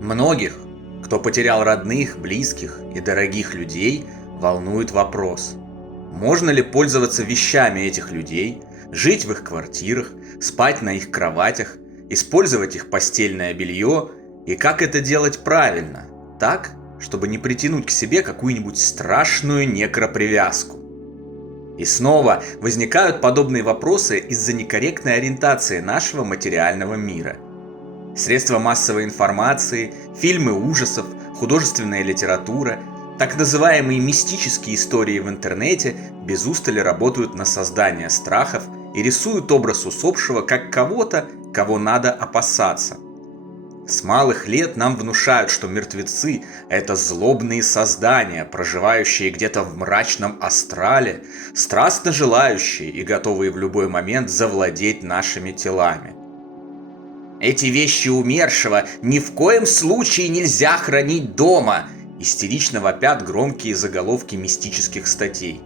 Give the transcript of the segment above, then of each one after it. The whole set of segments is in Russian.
Многих, кто потерял родных, близких и дорогих людей, волнует вопрос: можно ли пользоваться вещами этих людей, жить в их квартирах, спать на их кроватях, использовать их постельное белье, и как это делать правильно, так, чтобы не притянуть к себе какую-нибудь страшную некропривязку. И снова возникают подобные вопросы из-за некорректной ориентации нашего материального мира. Средства массовой информации, фильмы ужасов, художественная литература, так называемые мистические истории в интернете без устали работают на создание страхов и рисуют образ усопшего как кого-то, кого надо опасаться. С малых лет нам внушают, что мертвецы – это злобные создания, проживающие где-то в мрачном астрале, страстно желающие и готовые в любой момент завладеть нашими телами. «Эти вещи умершего ни в коем случае нельзя хранить дома!» Истерично вопят громкие заголовки мистических статей.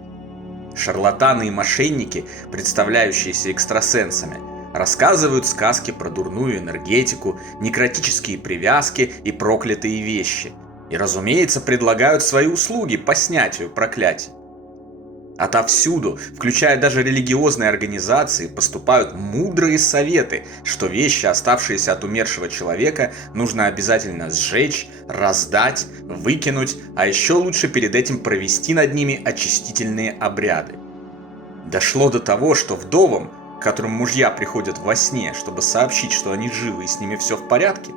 Шарлатаны и мошенники, представляющиеся экстрасенсами, рассказывают сказки про дурную энергетику, некротические привязки и проклятые вещи. И, разумеется, предлагают свои услуги по снятию проклятий. Отовсюду, включая даже религиозные организации, поступают мудрые советы, что вещи, оставшиеся от умершего человека, нужно обязательно сжечь, раздать, выкинуть, а еще лучше перед этим провести над ними очистительные обряды. Дошло до того, что вдовам, к которым мужья приходят во сне, чтобы сообщить, что они живы и с ними все в порядке,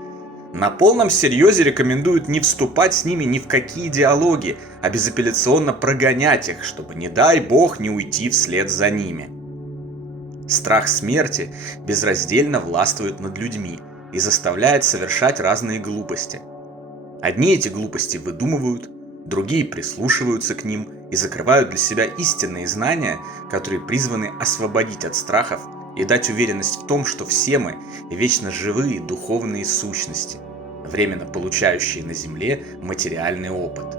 на полном серьезе рекомендуют не вступать с ними ни в какие диалоги, а безапелляционно прогонять их, чтобы, не дай бог, не уйти вслед за ними. Страх смерти безраздельно властвует над людьми и заставляет совершать разные глупости. Одни эти глупости выдумывают, другие прислушиваются к ним и закрывают для себя истинные знания, которые призваны освободить от страхов и дать уверенность в том, что все мы вечно живые духовные сущности, временно получающие на земле материальный опыт.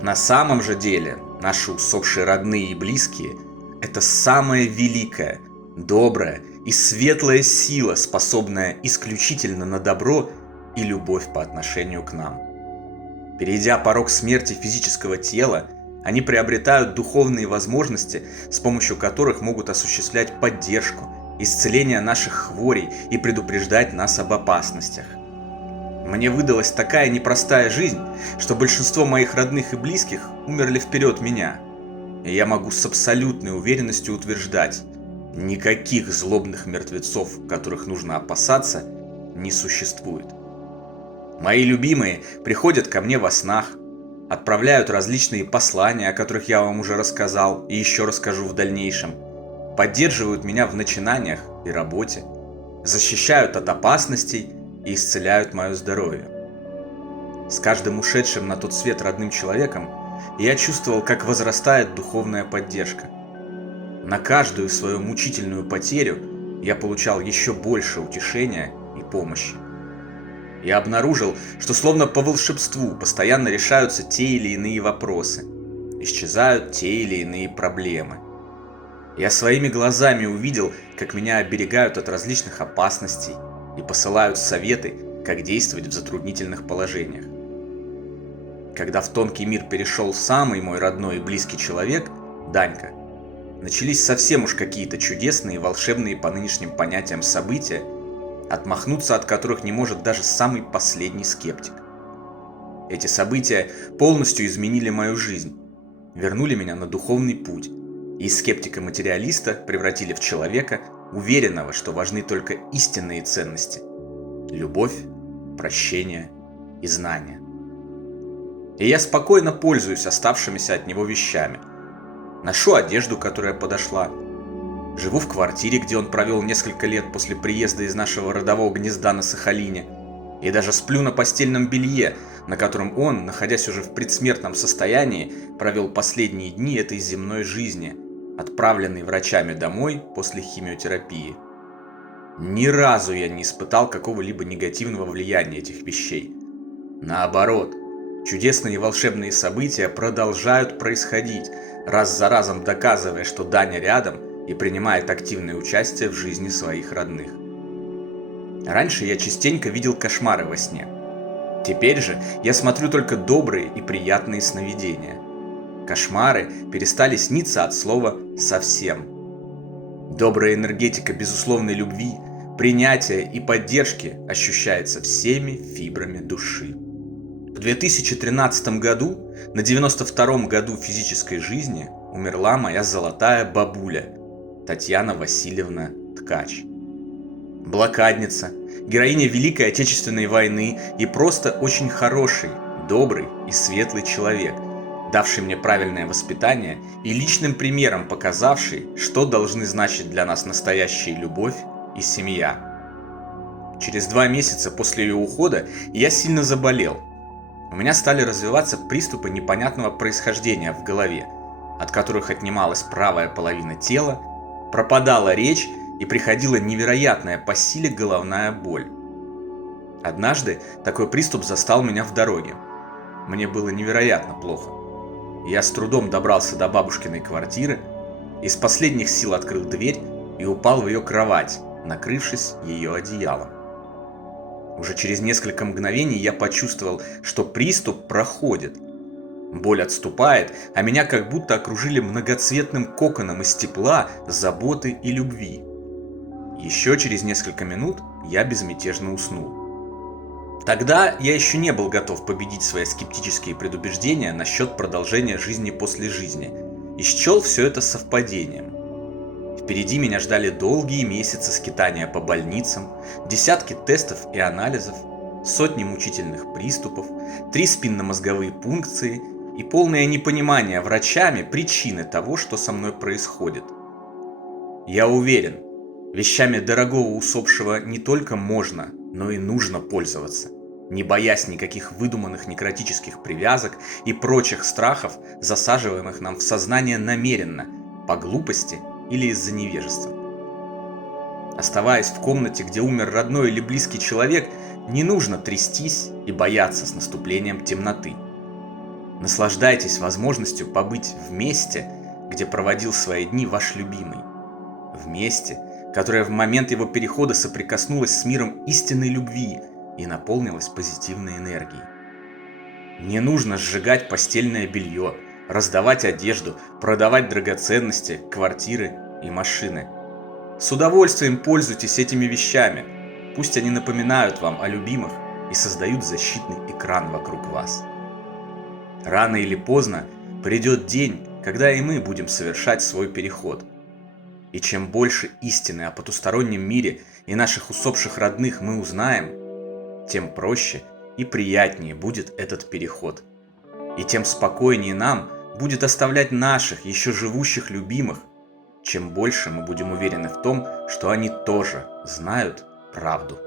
На самом же деле, наши усопшие родные и близкие – это самая великая, добрая и светлая сила, способная исключительно на добро и любовь по отношению к нам. Перейдя порог смерти физического тела, они приобретают духовные возможности, с помощью которых могут осуществлять поддержку, исцеление наших хворей и предупреждать нас об опасностях. Мне выдалась такая непростая жизнь, что большинство моих родных и близких умерли вперед меня. И я могу с абсолютной уверенностью утверждать: никаких злобных мертвецов, которых нужно опасаться, не существует. Мои любимые приходят ко мне во снах, отправляют различные послания, о которых я вам уже рассказал и еще расскажу в дальнейшем, поддерживают меня в начинаниях и работе, защищают от опасностей и исцеляют мое здоровье. С каждым ушедшим на тот свет родным человеком я чувствовал, как возрастает духовная поддержка. На каждую свою мучительную потерю я получал еще больше утешения и помощи. Я обнаружил, что словно по волшебству постоянно решаются те или иные вопросы, исчезают те или иные проблемы. Я своими глазами увидел, как меня оберегают от различных опасностей и посылают советы, как действовать в затруднительных положениях. Когда в тонкий мир перешел самый мой родной и близкий человек, Данька, начались совсем уж какие-то чудесные и волшебные по нынешним понятиям события, отмахнуться от которых не может даже самый последний скептик. Эти события полностью изменили мою жизнь, вернули меня на духовный путь, и из скептика-материалиста превратили в человека, уверенного, что важны только истинные ценности – любовь, прощение и знания. И я спокойно пользуюсь оставшимися от него вещами. Ношу одежду, которая подошла. Живу в квартире, где он провел несколько лет после приезда из нашего родового гнезда на Сахалине. И даже сплю на постельном белье, на котором он, находясь уже в предсмертном состоянии, провел последние дни этой земной жизни, отправленный врачами домой после химиотерапии. Ни разу я не испытал какого-либо негативного влияния этих вещей. Наоборот, чудесные и волшебные события продолжают происходить, раз за разом доказывая, что Даня рядом и принимает активное участие в жизни своих родных. Раньше я частенько видел кошмары во сне. Теперь же я смотрю только добрые и приятные сновидения. Кошмары перестали сниться от слова «совсем». Добрая энергетика безусловной любви, принятия и поддержки ощущается всеми фибрами души. В 2013 году, на 92-м году физической жизни, умерла моя золотая бабуля Татьяна Васильевна Ткач. Блокадница, героиня Великой Отечественной войны и просто очень хороший, добрый и светлый человек, давший мне правильное воспитание и личным примером показавший, что должны значить для нас настоящая любовь и семья. Через 2 месяца после ее ухода я сильно заболел. У меня стали развиваться приступы непонятного происхождения в голове, от которых отнималась правая половина тела, пропадала речь и приходила невероятная по силе головная боль. Однажды такой приступ застал меня в дороге. Мне было невероятно плохо. Я с трудом добрался до бабушкиной квартиры, из последних сил открыл дверь и упал в ее кровать, накрывшись ее одеялом. Уже через несколько мгновений я почувствовал, что приступ проходит. Боль отступает, а меня как будто окружили многоцветным коконом из тепла, заботы и любви. Еще через несколько минут я безмятежно уснул. Тогда я еще не был готов победить свои скептические предубеждения насчет продолжения жизни после жизни и счел все это совпадением. Впереди меня ждали долгие месяцы скитания по больницам, десятки тестов и анализов, сотни мучительных приступов, 3 спинномозговые пункции и полное непонимание врачами причины того, что со мной происходит. Я уверен, вещами дорогого усопшего не только можно, но и нужно пользоваться, не боясь никаких выдуманных некротических привязок и прочих страхов, засаживаемых нам в сознание намеренно, по глупости или из-за невежества. Оставаясь в комнате, где умер родной или близкий человек, не нужно трястись и бояться с наступлением темноты. Наслаждайтесь возможностью побыть в месте, где проводил свои дни ваш любимый. В месте, которое в момент его перехода соприкоснулось с миром истинной любви и наполнилось позитивной энергией. Не нужно сжигать постельное белье, раздавать одежду, продавать драгоценности, квартиры и машины. С удовольствием пользуйтесь этими вещами, пусть они напоминают вам о любимых и создают защитный экран вокруг вас. Рано или поздно придет день, когда и мы будем совершать свой переход. И чем больше истины о потустороннем мире и наших усопших родных мы узнаем, тем проще и приятнее будет этот переход. И тем спокойнее нам будет оставлять наших, еще живущих любимых, чем больше мы будем уверены в том, что они тоже знают правду.